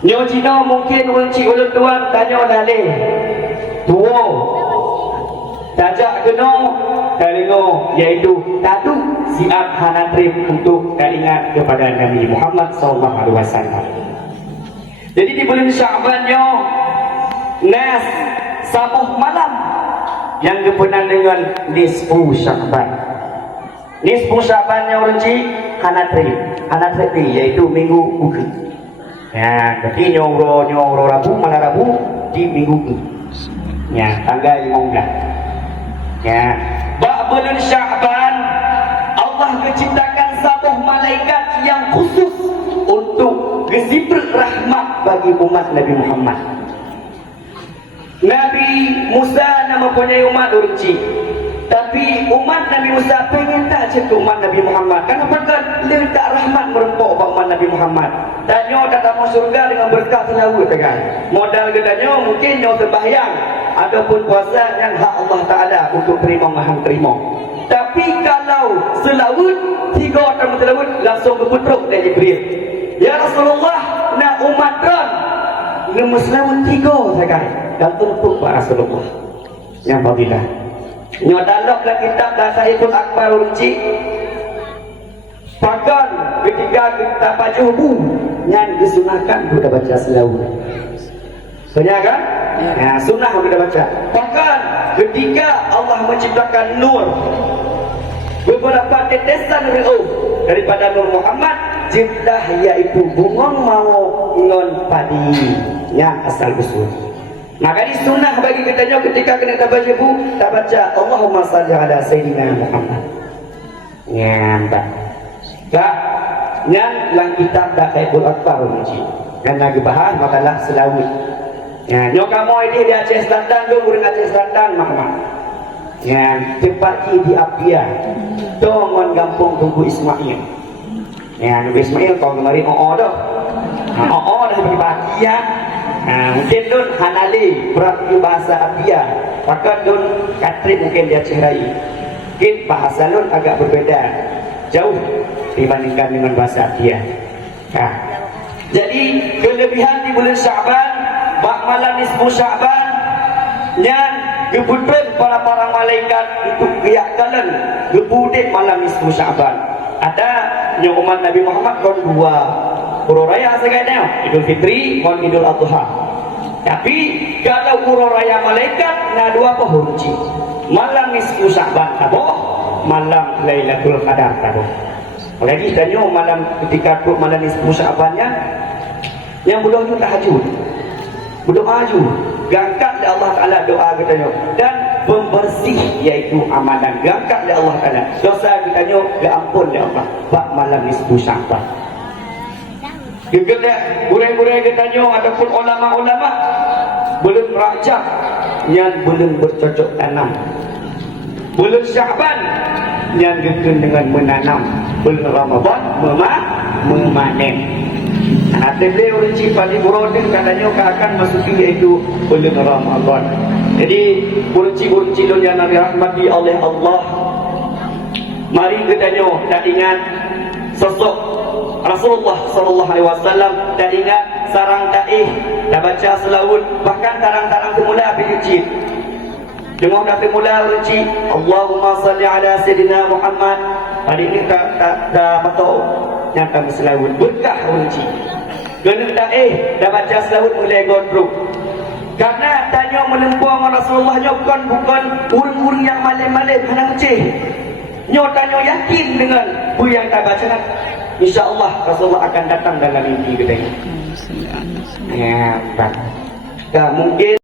Nyo Cina mungkin uncik ulun tuan tanya dalih tua tajak kena kalingo iaitu tatu siap hanatrip untuk kalingat kepada Nabi Muhammad SAW. Jadi di bulan Syaban nyo nas sabuh malam yang kepenan dengan nisfu Syaban. Nisfu Syaban nyo uncik hanatrip iaitu minggu buka. Ya, jadi nyoro Rabu malam Rabu di minggu ke. Ya, tanggal 15. Ya, bak bulan Syaban Allah menciptakan satu malaikat yang khusus untuk gesibr rahmat bagi umat Nabi Muhammad. Nabi Musa nama punya umat urci. Tapi umat Nabi Musa pengen tak cek umat Nabi Muhammad. Kenapa kan letak rahmat merempok umat Nabi Muhammad. Tanya datang masuk surga dengan berkah selawat kan. Modal gedanya mungkin nyo sembahyang ataupun puasa yang hak Allah Taala untuk terima mahang terima. Tapi kalau selawat 3 orang selawat langsung berputruk dari Jibril. Ya Rasulullah nak umat kan nama selawat 3 sekali. Dan tutup Pak Rasulullah. Yang fadilah. Nyo daloklah kitab Dasaitul Akbar Urci. Bahkan ketika kita baca buku yang disunahkan kita baca selawat. Soalnya kan? Ya, sunnah kita baca. Bahkan ketika Allah menciptakan nur, beberapa tetesan daripada Nur Muhammad cipta yaitu bungong mau ngon padi yang asal usul. Maka ini sunnah bagi kita ketika kita baca buku, kita baca Allahumma salli ala Sayyidina Muhammad. Nyampak. Kak, yang lang kitab Dasaitul Akbar Urci. Yang lagi bahas makalah selawat. Ya, nyok kamu ini di Aceh Selatan dulu, di Aceh Selatan Muhammad. Ya, tempat di Apia. Dongon kampung Tunggu Ismail. Ya, Tunggu Ismail kau kemarin dah. Dah bagi ya. Mungkin dun Hanali berarti bahasa Apia. Pakat dun Katri mungkin di Aceh Rai. Mungkin bahasa dun agak berbeda. Jauh dibandingkan dengan bahasa Apia. Nah, jadi kelebihan di bulan Syaban, bak malam nisfu Syaban, yang kebutuhan para malaikat itu kiyakalan kebudik malam nisfu Syaban. Ada yang umat Nabi Muhammad kon 2 Puro Raya segalanya, Idul Fitri kon Idul Adha. Tapi kalau Puro Raya malaikat na 2 pohonci. Malam nisfu Syaban taboh, malam Lailatul Qadar taboh. Lagi tanya malam ketika tu malam nisfu Syabannya yang budak tu tahajud. Berdoa ju, gangkat oleh Allah Taala doa kita dan pembersih iaitu amalan. Gangkat oleh Allah Taala. Dosa kita diampun oleh Allah. Bak malam nisfu Syaban. Gegede burai-burai kita ataupun ulama-ulama belum Rajab yang belum bercocok tanam. Bulan Syaban yang gekun dengan menanam. Bulan Ramadan memanen. Ada beliau uji pada burodin katanya akan masuki iaitu bulan Ramadan. Jadi uji yang dirahmati oleh Allah. Mari kita tak ingat sosok Rasulullah SAW, tak ingat sarang taih, tak baca selawat, bahkan tarang-tarang semula beruji. Dengar dah semula uji Allahumma salli ala Sayyidina Muhammad. Hari ini tak tahu yang kami selawat berkah uji. Kena tak dah baca selawat mulai gondruk. Karena tanya melempuh dengan Rasulullah bukan urung-urung yang malam-malam hendak ceh. Nyo tanya yakin dengan bu yang tak baca. InsyaAllah Rasulullah akan datang dalam mimpi kita. Ya, tak mungkin.